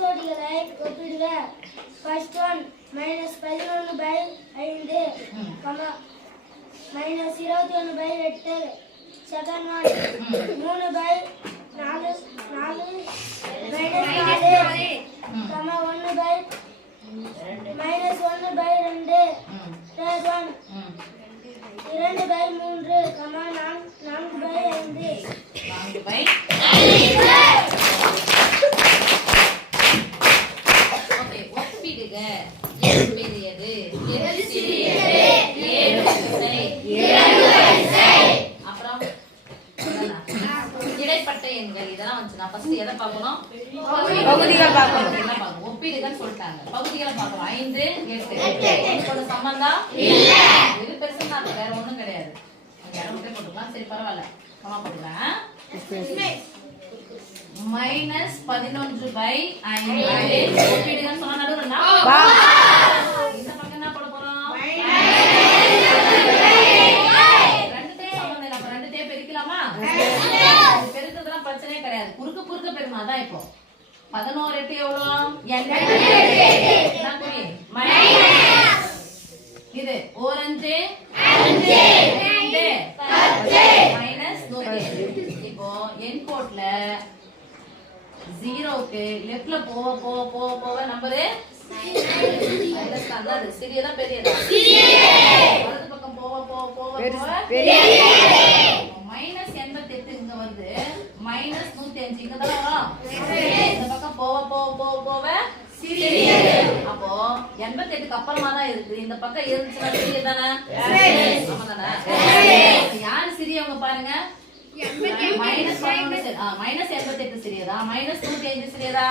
ஜோடிகளை ஒப்பிடுக. First one -11/5 -21/8. Second one 3/4 -4 -1/2. Third one 2/3 4/5. Okay, ஒப்பிடுக. எது பெரியது, எது சிறியது, ஏழு வரிசை. அப்புறம் இடைப்பட்ட எண்கள் இதெல்லாம் வந்துச்சுன்னா ஃபர்ஸ்ட் எதை பார்க்கணும்? பகுதிகள் பார்க்கணும். ஒப்பிடுகன்னு சொல்லிட்டாங்க. பகுதிகளை பார்க்கணும். 5 8 இதோட சம்பந்தம் இல்ல. இது பெருசுன்னா அது வேற ஒண்ணும் கிடையாது. இடம் மட்டும் போட்டுக்கலாம். சரி பரவாயில்ல. கமா போட்டுக்கலாம். -11/5 ஒப்பிடுகன்னு சொன்னா நடுவுல இந்த பக்கம் என்ன போட போறோம்? ரெண்டுத்தையும் சம்பந்தம் இல்ல. அப்ப ரெண்டுத்தையும் பெருக்கலாமா? பெருக்கிறதுலாம் பிரச்சனையே கிடையாது. குறுக்க பெருமா தான். இப்போ 11 8 எவ்வளோ? இது ஓரஞ்சு -100. இப்போ என் கோட்ல 0க்கு லெஃப்ட்ல போக நம்பரு அது சிறியதா பெரியதா? வலது பக்கம் போக -88 இங்க வந்து -105 இங்க தான் வரும். இந்த பக்கம் போக சிறியது. அப்போ 88க்கு அப்புறமா தான் இருக்கு. இந்த பக்கம் இருந்துச்சுன்னா சிறியதானே? யாரு சிறியவங்க பாருங்க. -88 சிறியதா? -105 சிறியதா?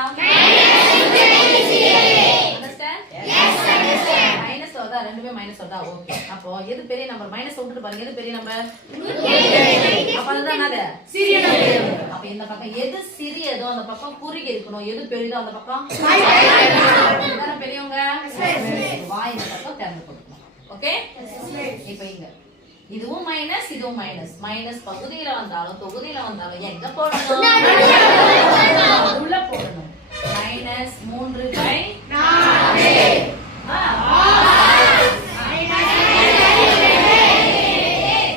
மைனஸ் வருதா? ரெண்டுமே மைனஸ் வருதா? ஓகே. அப்போ எது பெரிய நம்பர்? மைனஸ் விட்டுட்டு பாருங்க. எது பெரிய நம்பர்? அப்ப அதுதான் என்னது? சிறிய நம்பர். அப்ப இந்த பக்கம் எது சிறியதோ அந்த பக்கம் குறுகி இருக்கணும். எது பெரியதோ அந்த பக்கம் பெரியவங்க வாய் இந்த பக்கம் திறந்து கொடுக்கணும். ஓகே. இப்ப இங்க இதுவும் மைனஸ், இதுவும் மைனஸ். மைனஸ் பகுதியில வந்தாலும் தொகுதியில வந்தாலும் எங்க போடணும்? உள்ள போடணும். -3/4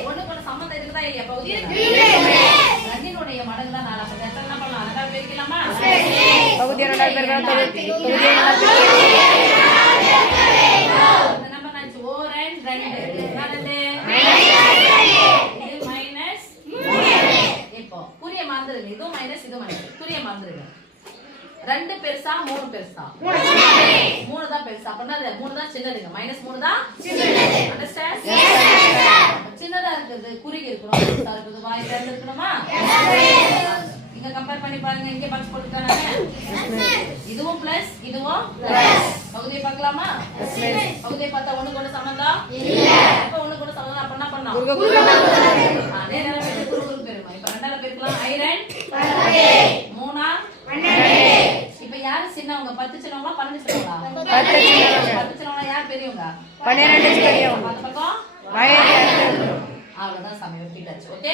ஒண்ணுக்கு சம்பந்தம் இருக்குதா இல்லையா? பகுதியில 2னுடைய மடங்கு தான் 4. அப்ப என்ன பண்ணலாம்? அழகா பெருக்கலாமா? பகுதியை 2 பெருக்கலாம். இதுவும் மைனஸ், இதுவும் மைனஸ். புரிய மறந்துருங்க. 2 பெருசா 3 பெருசா? 3 தான் பெருசா. அப்பனா 3 தான் சின்னதுங்க. -3 தான் சின்னது. அண்டர்ஸ்டாண்ட்? சின்னதா இருக்குது குறுகி இருக்கணும். பெருசா இருக்குது வாய் திறந்து இருக்கணுமா? இங்க கம்பேர் பண்ணி பாருங்க. இங்க பாக்ஸ் போட்டுட்டானே. இதுவும் பிளஸ், இதுவும் பிளஸ். பகுதியை பார்க்கலாமா? பகுதியை பார்த்தா ஒண்ணுக்கு ஒண்ணு சம்பந்தம் இல்ல. அப்ப ஒண்ணுக்கு ஒண்ணு சம்பந்தம் அப்ப என்ன பண்ணலாம்? நேரா பெருக்க குறுகுறு பெருமா. இப்ப 2ஆல பெருக்கலாம். 3 இப்ப யாரு சின்னவங்க? 10 சின்னவங்களா 12 சின்னவங்களா? 10 சின்னவங்களா? யார் பெரியவங்க? 12 பெரியவங்க. அந்த பக்கம் அவ்வளவுதான். சமயம் ஓகே.